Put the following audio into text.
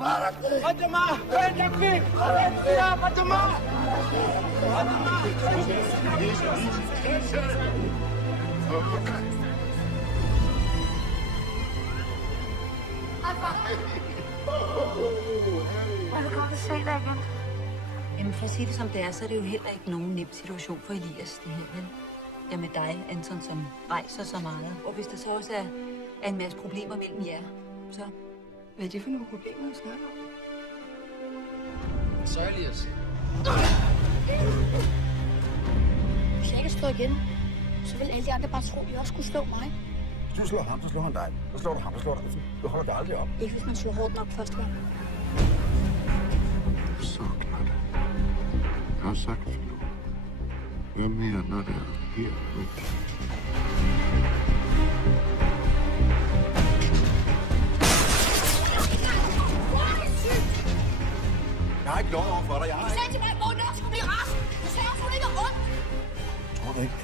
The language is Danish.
Fatima! Vent aquí! Valencia! Fatima! Fatima! Jeg vil godt se dig igen. Jamen for at sige det som det er, så er det jo heller ikke nogen nem situation for Elias, det her, vel? Ja, med dig, Anton, som rejser så meget. Og hvis der så også er en masse problemer mellem jer, så... Hvad er det for nogle problemer, at snakke om? Så Elias. Hvis jeg ikke slår igen, så vil alle de andre bare tro, at I også skulle slå mig. Hvis du slår ham, så slår han dig. Så slår du ham, så slår du dig. Du holder dig aldrig op. Ikke hvis man slår hårdt nok første gang. Så knap. Jeg har sagt for nu. Hvad mere, når det er her nu? Jeg har ikke lov over for dig. Du sagde til mig, at Morten skulle blive rask. Du sagde, at hun ikke er ondt. Tror du ikke,